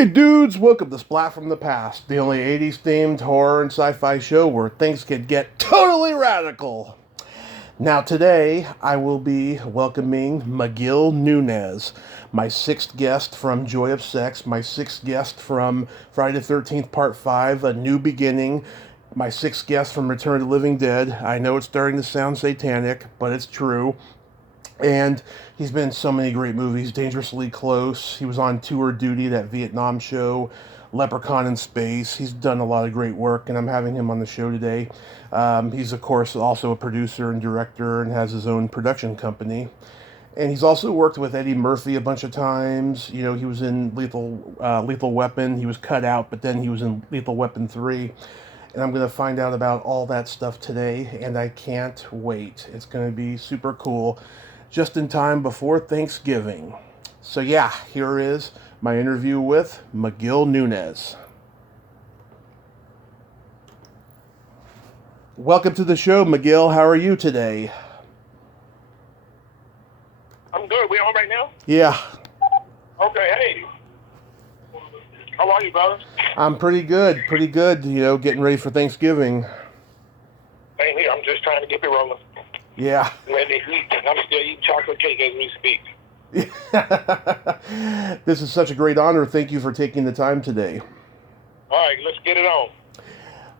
Hey dudes, welcome to Splat from the Past, the only 80s themed horror and sci-fi show where things can get totally radical. Now today, I will be welcoming Miguel Nunez, my sixth guest from Joy of Sex, my sixth guest from Friday the 13th Part 5, A New Beginning, my sixth guest from Return of the Living Dead. I know it's starting to sound satanic, but it's true. And he's been in so many great movies. Dangerously Close. He was on Tour Duty, that Vietnam show. Leprechaun in Space. He's done a lot of great work, and I'm having him on the show today. He's, of course, also a producer and director and has his own production company. And he's also worked with Eddie Murphy a bunch of times. You know, he was in Lethal Weapon. He was cut out, but then he was in Lethal Weapon 3. And I'm going to find out about all that stuff today, and I can't wait. It's going to be super cool. Just in time before Thanksgiving. So yeah, here is my interview with Miguel Nunez. Welcome to the show, Miguel. How are you today? I'm good. We on right now? Yeah. Okay, hey. How are you, brother? I'm pretty good, you know, getting ready for Thanksgiving. Same here. I'm just trying to get me rolling. Yeah. Ready to eat. I'm still eating chocolate cake as we speak. This is such a great honor. Thank you for taking the time today. All right, let's get it on.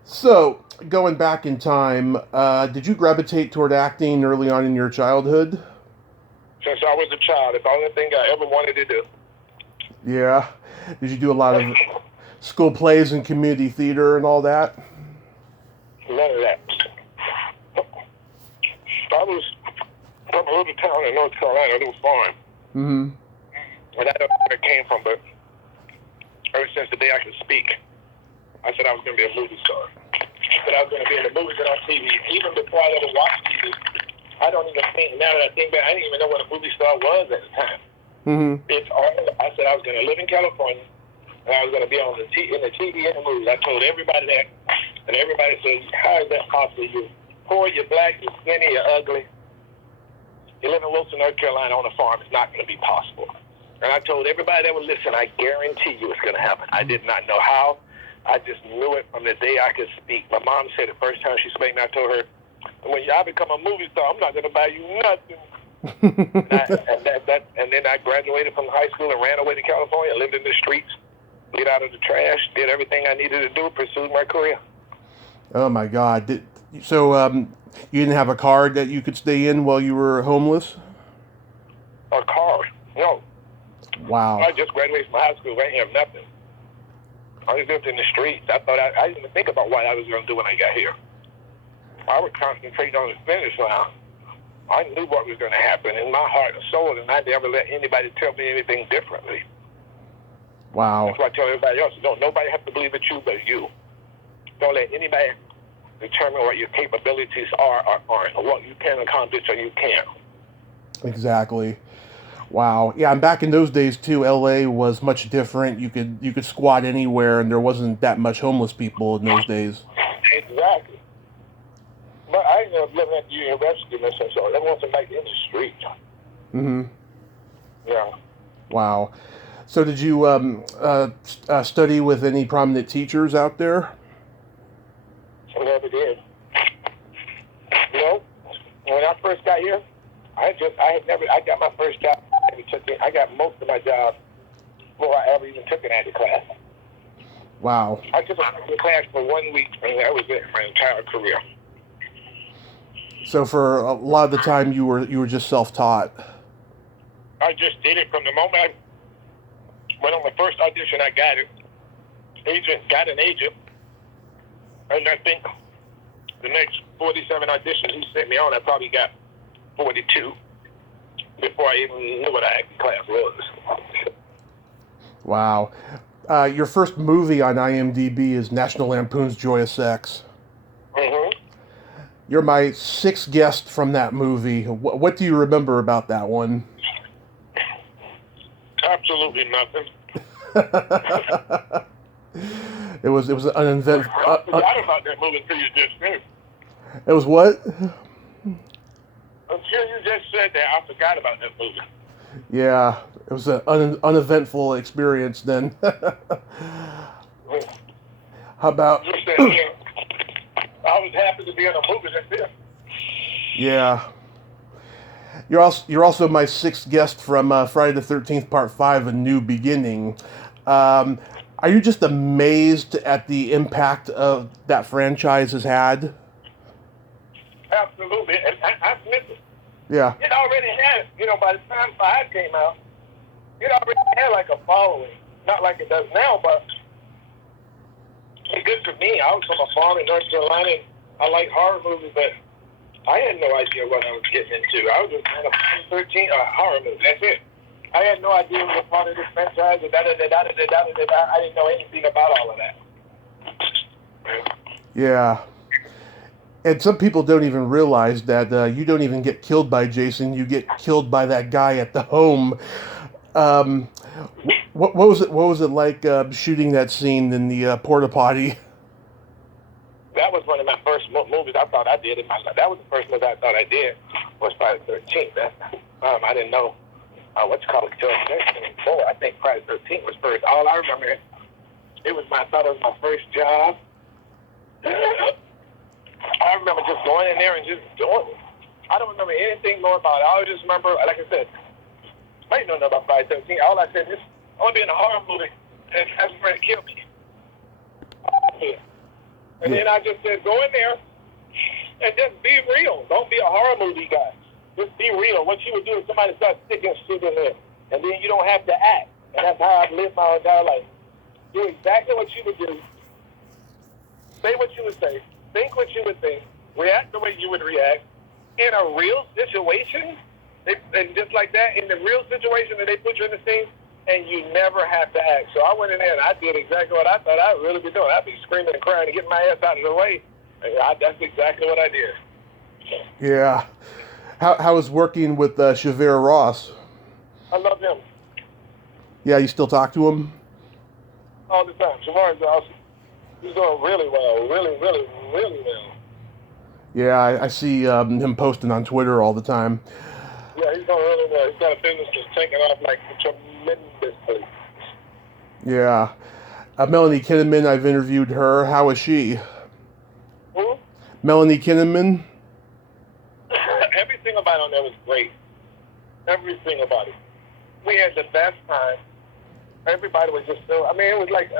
So, going back in time, did you gravitate toward acting early on in your childhood? Since I was a child, it's the only thing I ever wanted to do. Yeah. Did you do a lot of school plays and community theater and all that? None of that. I was from a little town in North Carolina, a little farm. Mm-hmm. And I don't know where it came from, but ever since the day I could speak, I said I was going to be a movie star. That I was going to be in the movies and on TV. Even before I ever watched TV, I don't even think, now that I think back, I didn't even know what a movie star was at the time. Mm-hmm. I said I was going to live in California, and I was going to be on in the TV and the movies. I told everybody that, and everybody said, how is that possible? You're poor, you're black, you're skinny, you're ugly. You live in Wilson, North Carolina on a farm. It's not going to be possible. And I told everybody that would listen, I guarantee you it's going to happen. I did not know how. I just knew it from the day I could speak. My mom said the first time she spoke, and I told her, when I become a movie star, I'm not going to buy you nothing. and then I graduated from high school and ran away to California, lived in the streets, get out of the trash, did everything I needed to do, pursued my career. Oh my God! You didn't have a car that you could stay in while you were homeless? A car? No. Wow. I just graduated from high school. I didn't have nothing. I just lived in the streets. I didn't even think about what I was going to do when I got here. I would concentrate on the finish line. I knew what was going to happen in my heart and soul, and I never let anybody tell me anything differently. Wow. That's why I tell everybody else, don't nobody have to believe it's you but you. Don't let anybody determine what your capabilities are or aren't, or what you can accomplish or you can't. Exactly. Wow. Yeah, and back in those days too, LA was much different. You could squat anywhere, and there wasn't that much homeless people in those days. Exactly. But I ended up living at the university, so that wasn't like in the street. Mm-hmm. Yeah. Wow. So did you study with any prominent teachers out there? I never did. You know, when I first got here, I got my first job. I got most of my jobs before I ever even took an acting class. Wow. I took an acting class for 1 week, and that was it, my entire career. So for a lot of the time, you were just self-taught. I just did it from the moment I went on my first audition. I got it. Got an agent, and I think the next 47 auditions he sent me on, I probably got 42 before I even knew what an acting class was. Wow. Your first movie on IMDb is National Lampoon's Joy of Sex. Mm-hmm. You're my sixth guest from that movie. What do you remember about that one? Absolutely nothing. It was an uneventful. I forgot about that movie until you just said. It was what? Until you just said that, I forgot about that movie. Yeah, It was an uneventful experience then. How about? Just that, I was happy to be in a movie. That's it. Yeah. You're also my sixth guest from Friday the 13th Part 5, A New Beginning. Are you just amazed at the impact of that franchise has had? Absolutely. And I admit it. Yeah. It already had, by the time 5 came out, it already had like a following. Not like it does now, but it's good for me. I was from a farm in North Carolina, and I like horror movies, but I had no idea what I was getting into. I was just kind of 13 horror movie. That's it. I had no idea it was a part of this franchise. I didn't know anything about all of that. Yeah. And some people don't even realize that you don't even get killed by Jason. You get killed by that guy at the home. What was it? What was it like shooting that scene in the porta potty? That was one of my first movies I thought I did in my life. That was the first movie I thought I did. Was Friday the 13th. I didn't know what you call it until before. I think Friday the 13th was first. All I remember, I thought it was my first job. I remember just going in there and just doing it. I don't remember anything more about it. I just remember, like I said, I didn't know about Friday the 13th. All I said is, I want to be in a horror movie and have somebody kill me. And then I just said, go in there and just be real. Don't be a horror movie guy. Just be real. What you would do is somebody starts sticking shit in there, and then you don't have to act. And that's how I've lived my entire life. Do exactly what you would do. Say what you would say. Think what you would think. React the way you would react. In a real situation, and just like that, in the real situation that they put you in the scene, and you never have to act. So I went in there and I did exactly what I thought I would really be doing. I'd be screaming and crying and getting my ass out of the way. That's exactly what I did. Yeah. How was working with Shavir Ross? I love him. Yeah, you still talk to him? All the time. Shavir is awesome. He's doing really well. Really, really, really well. Yeah, I see him posting on Twitter all the time. Yeah, he's doing really well. He's got a business that's taking off like tremendously. Yeah. Melanie Kinnaman, I've interviewed her. How is she? Who? Melanie Kinnaman? Everything about it on there was great. Everything about it. We had the best time. Everybody was just so, it was like,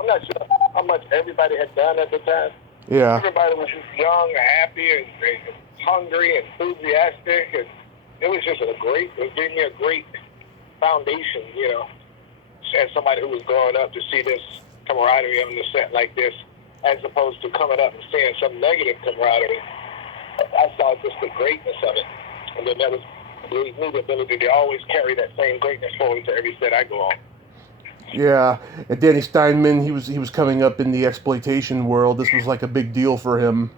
I'm not sure how much everybody had done at the time. Yeah. Everybody was just young, happy, and hungry, enthusiastic, and it was just it gave me a great foundation, as somebody who was growing up to see this camaraderie on the set like this, as opposed to coming up and seeing some negative camaraderie. I saw just the greatness of it, and then that was gave me the ability to always carry that same greatness forward to every set I go on. Yeah, and Danny Steinman, he was coming up in the exploitation world. This was like a big deal for him.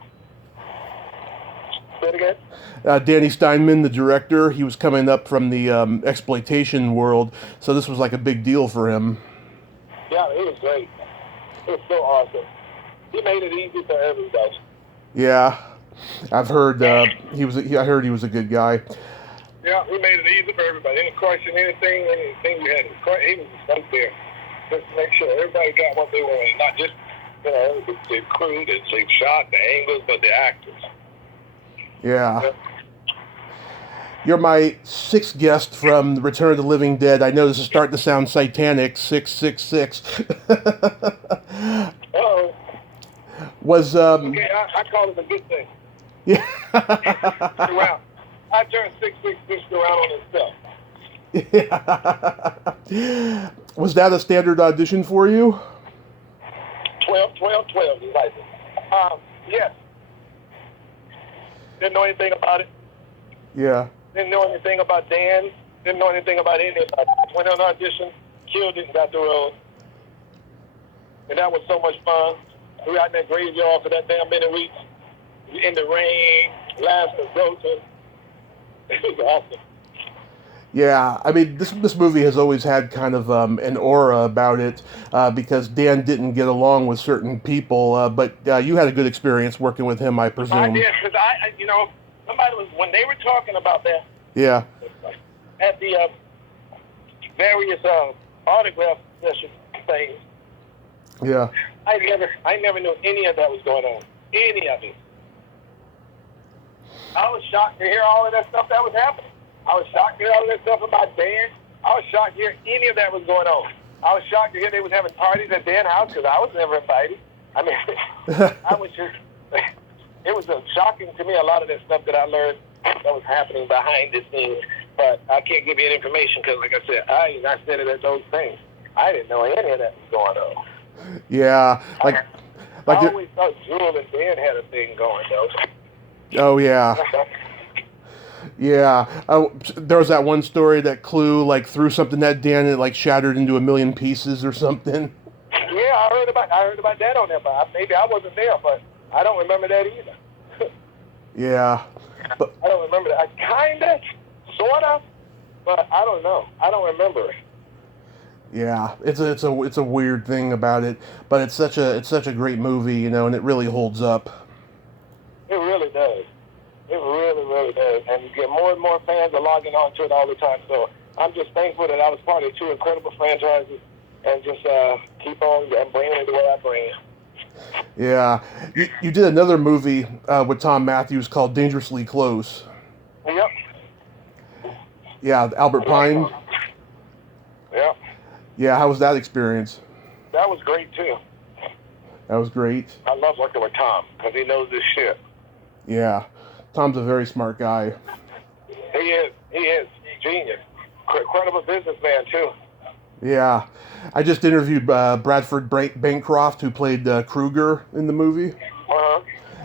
Say it again? Danny Steinman, the director, he was coming up from the exploitation world, so this was like a big deal for him. Yeah, it was great. It was so awesome. He made it easy for everybody. Yeah, I've heard I heard he was a good guy. Yeah, he made it easy for everybody. Any question, anything you had, he was just right there. Just to make sure everybody got what they wanted, not just, the crew, the shot, the angles, but the actors. Yeah. You're my sixth guest from Return of the Living Dead. I know this is starting to sound satanic. 666. Uh-oh. Was Okay, I call it a good thing. Yeah. Around. I turned 666 around on himself. Yeah. Was that a standard audition for you? 12, is like it. Yes. Didn't know anything about it. Yeah. Didn't know anything about Dan. Didn't know anything about anybody. Went on audition, killed it, and got the role. And that was so much fun. We were out in that graveyard for that damn many weeks. In the rain, laughing, roasting. It was awesome. Yeah, I mean, this movie has always had kind of an aura about it because Dan didn't get along with certain people, but you had a good experience working with him, I presume. I did, because somebody was, when they were talking about that, Yeah. at the various autograph session things. Yeah. I never knew any of that was going on. Any of it. I was shocked to hear all of that stuff that was happening. I was shocked to hear all of that stuff about Dan. I was shocked to hear any of that was going on. I was shocked to hear they was having parties at Dan's house because I was never invited. I mean, I was just, it was shocking to me, a lot of that stuff that I learned that was happening behind the scenes. But I can't give you any information because, like I said, I said it at those things. I didn't know any of that was going on. Yeah. I always thought Jewel and Dan had a thing going, though. Oh, yeah. Yeah. There was that one story that Clue, like, threw something at Dan and it, like, shattered into a million pieces or something. Yeah, I heard about that on there, but maybe I wasn't there, but I don't remember that either. Yeah. But I don't remember that. I kinda, sorta, but I don't know. I don't remember it. yeah, it's a weird thing about it, but it's such a great movie, you know, and it really holds up. It really does. It really, really does. And you get more and more fans are logging on to it all the time. So I'm just thankful that I was part of two incredible franchises and just keep on and bringing it the way I bring it. Yeah. You did another movie with Tom Matthews called Dangerously Close. Yep. Yeah, Albert Pine. Yep. Yeah, how was that experience? That was great, too. That was great. I love working with Tom because he knows his shit. Yeah. Tom's a very smart guy. He is. Genius. Incredible businessman, too. Yeah. I just interviewed Bradford Bancroft, who played Kruger in the movie. Uh-huh.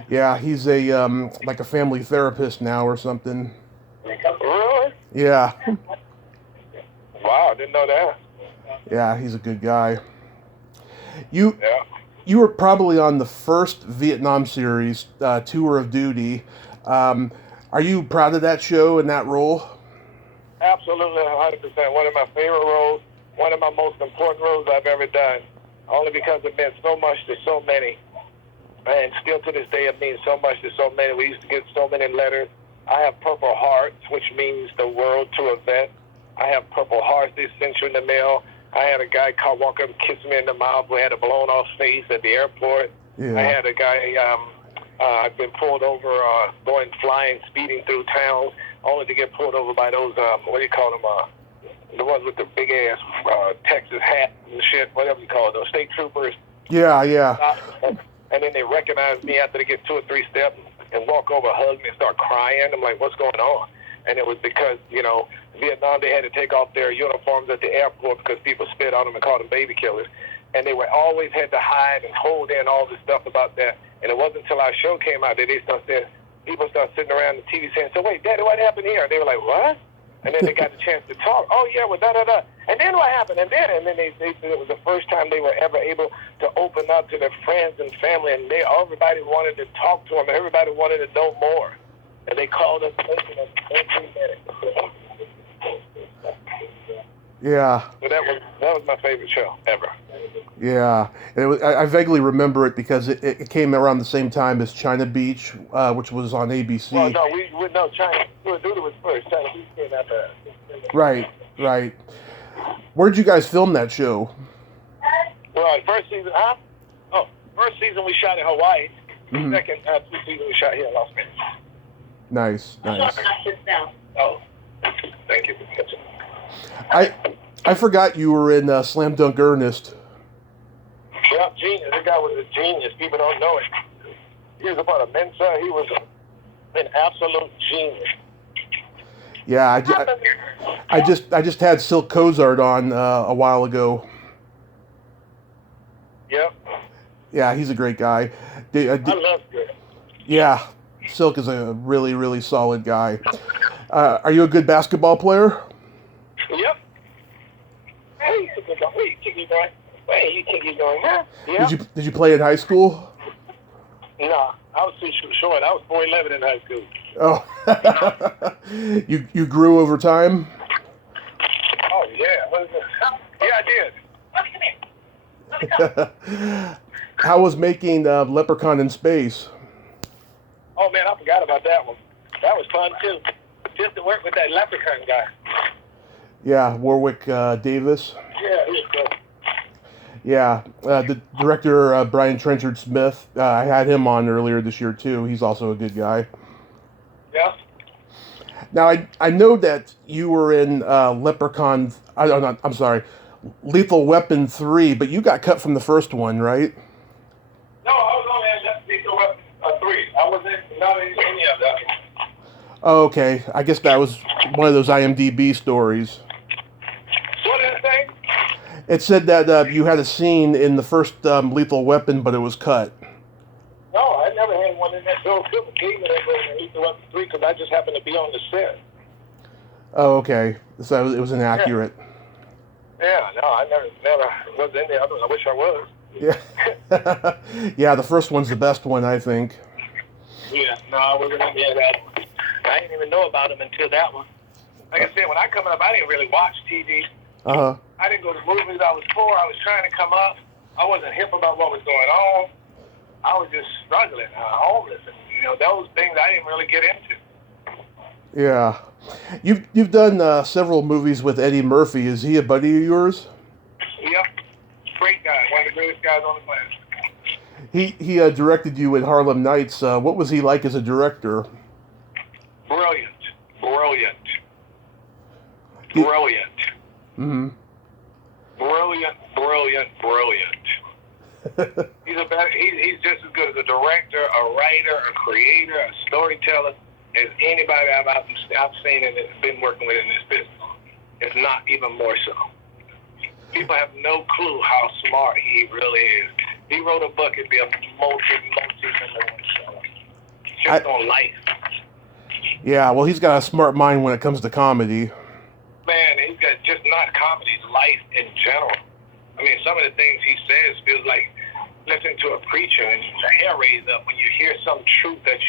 Yeah, he's a like a family therapist now or something. Really? Yeah. Wow, I didn't know that. Yeah, he's a good guy. You Yeah. were probably on the first Vietnam series, Tour of Duty. Are you proud of that show and that role? Absolutely, 100%. One of my favorite roles, one of my most important roles I've ever done, only because it meant so much to so many. And still to this day, it means so much to so many. We used to get so many letters. I have Purple Hearts, which means the world to a vet. I have Purple Hearts they sent you in the mail. I had a guy walk up and kiss me in the mouth who had a blown off face at the airport. Yeah. I had a guy, I've been pulled over going flying, speeding through town, only to get pulled over by those, what do you call them, the ones with the big ass Texas hat and shit, whatever you call it, those state troopers. Yeah, yeah. And then they recognize me after they get 2 or 3 steps and walk over, hug me, and start crying. I'm like, what's going on? And it was because, you know, Vietnam, they had to take off their uniforms at the airport because people spit on them and called them baby killers. And they were always had to hide and hold in all this stuff about that. And it wasn't until our show came out that they started saying, people started sitting around the TV saying, so wait, Daddy, what happened here? And they were like, what? And then they got the chance to talk. Oh, yeah, well, da-da-da. And then what happened? And then they said it was the first time they were ever able to open up to their friends and family. And everybody wanted to talk to them. And everybody wanted to know more. And they called us every minute. Yeah. So that was my favorite show ever. Yeah. And it was, I vaguely remember it because it came around the same time as China Beach, which was on ABC. Well, no, China. Duty was first. China Beach came after that. Right. Where'd you guys film that show? Well, first season, first season we shot in Hawaii. Mm-hmm. Second season we shot here in Las Vegas. Nice. Oh, thank you. I forgot you were in Slam Dunk Ernest. Yeah, genius. This guy was a genius. People don't know it. He was about a Mensa. He was an absolute genius. Yeah, I just had Silk Cozart on a while ago. Yep. Yeah, he's a great guy. I love good. Yeah, Silk is a really, really solid guy. Are you a good basketball player? Yep. Hey, you think you're going? Hey, you think you're going? Huh? Yeah. Did you play in high school? No, I was too short. I was 4'11" in high school. Oh, you grew over time. Oh yeah. What is this? Yeah, I did. Come here. How was making Leprechaun in space? Oh man, I forgot about that one. That was fun too. Just to work with that Leprechaun guy. Yeah, Warwick Davis. Yeah, he's good. Yeah, the director Brian Trenchard Smith. I had him on earlier this year too. He's also a good guy. Yeah. Now I know that you were in Leprechaun. I'm sorry, Lethal Weapon 3, but you got cut from the first one, right? No, I was only in Let's Lethal Weapon 3. I was in not in any of that. Oh, okay. I guess that was one of those IMDb stories. What did it say? It said that you had a scene in the first Lethal Weapon, but it was cut. No, I never had one in that. Bill Cooper gave me that in Lethal Weapon 3 because I just happened to be on the set. Oh, okay. So it was inaccurate. Yeah, no, I never was in there. I wish I was. Yeah. Yeah, the first one's the best one, I think. Yeah, no, I wasn't in there that one. I didn't even know about him until that one. Like I said, when I come up, I didn't really watch TV. Uh-huh. I didn't go to movies. I was poor. I was trying to come up. I wasn't hip about what was going on. I was just struggling, homeless, and those things I didn't really get into. Yeah. You've done several movies with Eddie Murphy. Is he a buddy of yours? Yep, great guy, one of the greatest guys on the planet. He directed you in Harlem Nights. What was he like as a director? Brilliant. Mm-hmm. Brilliant. He's just as good as a director, a writer, a creator, a storyteller as anybody I've seen and been working with in this business. If not even more so. People have no clue how smart he really is. If he wrote a book, it'd be a multi-million seller. Just on life. Yeah, well, he's got a smart mind when it comes to comedy. Man, he's got just not comedy, life in general. I mean, some of the things he says feels like listening to a preacher and your hair raised up when you hear some truth that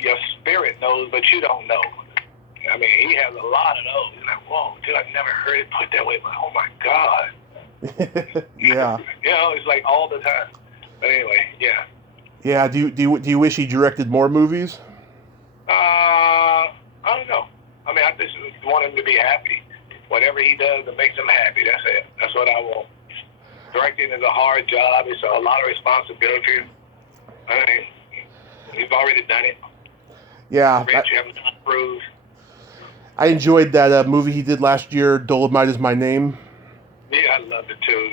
your spirit knows, but you don't know. I mean, he has a lot of those. You're like, whoa, dude, I've never heard it put that way. But oh my God. Yeah. It's like all the time. But anyway, yeah. Yeah. Do you wish he directed more movies? I don't know. I mean, I just want him to be happy. Whatever he does that makes him happy, that's it. That's what I want. Directing is a hard job. It's a lot of responsibility. I mean, you've already done it. Yeah. You haven't improved. I enjoyed that movie he did last year, Dolomite Is My Name. Yeah, I loved it too.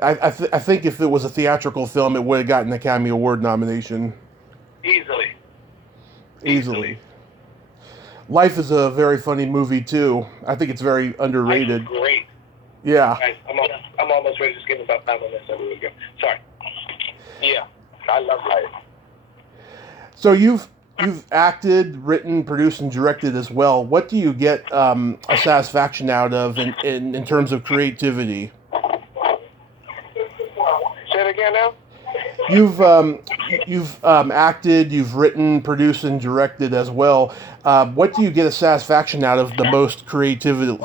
I think if it was a theatrical film, it would have gotten an Academy Award nomination. Easily. Life is a very funny movie too. I think it's very underrated. Great. Yeah. I'm almost ready to skip about 5 minutes. There we go. Sorry. Yeah, I love Life. So you've acted, written, produced, and directed as well. What do you get a satisfaction out of in terms of creativity? Say it again now. You've acted, you've written, produced, and directed as well. What do you get a satisfaction out of the most creatively?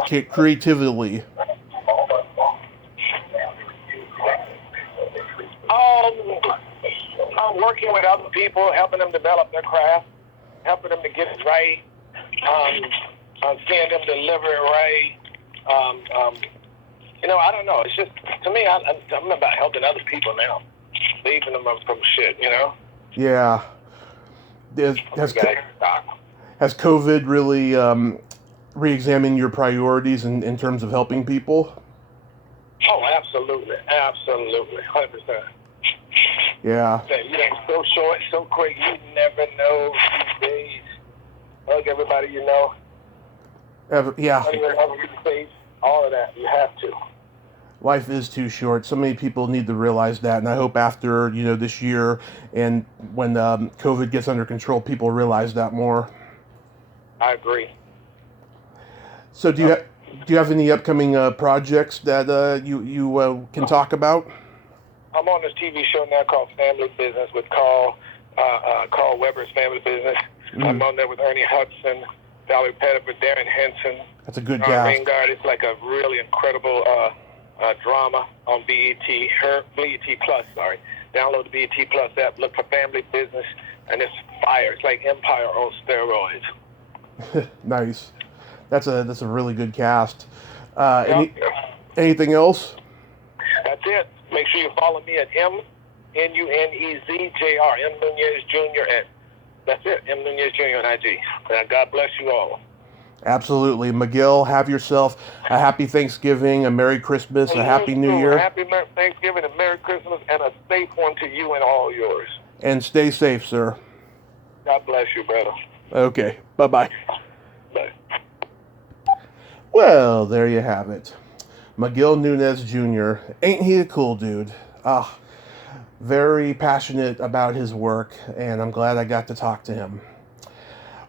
Working with other people, helping them develop their craft, helping them to get it right, seeing them deliver it right. I don't know. It's just, to me, I'm about helping other people now, leaving them from shit, Yeah. Has COVID really re-examined your priorities in terms of helping people? Oh, absolutely. 100%. Yeah. It's so short, so quick, you never know these days. Hug everybody you know. Yeah. All of that, you have to. Life is too short. So many people need to realize that, and I hope after this year and when COVID gets under control, people realize that more. I agree. So do you have any upcoming projects that you can talk about? I'm on this TV show now called Family Business with Carl Weber's Family Business. Mm-hmm. I'm on there with Ernie Hudson, Valerie Pettiford, Darren Henson. That's a good cast. Ringard. It's like a really incredible drama on BET Plus. Sorry, download the BET Plus app. Look for Family Business, and it's fire. It's like Empire on steroids. Nice. That's a really good cast. Yep. Anything else? That's it. Make sure you follow me at MNUNEZJR, M Nunez Jr. That's it, M Nunez Jr. on IG. God bless you all. Absolutely. Miguel, have yourself a happy Thanksgiving, a Merry Christmas, a Happy New Year. Happy Thanksgiving, a Merry Christmas, and a safe one to you and all yours. And stay safe, sir. God bless you, brother. Okay. Bye-bye. Bye. Well, there you have it. Miguel Nunez Jr. Ain't he a cool dude? Very passionate about his work, and I'm glad I got to talk to him.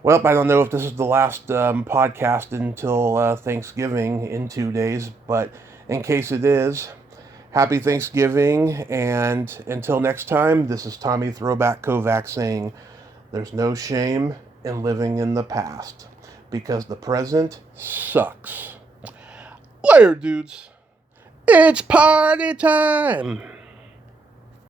Well, I don't know if this is the last podcast until Thanksgiving in 2 days, but in case it is, happy Thanksgiving, and until next time, this is Tommy Throwback Kovac saying, there's no shame in living in the past, because the present sucks. Later, dudes. It's party time!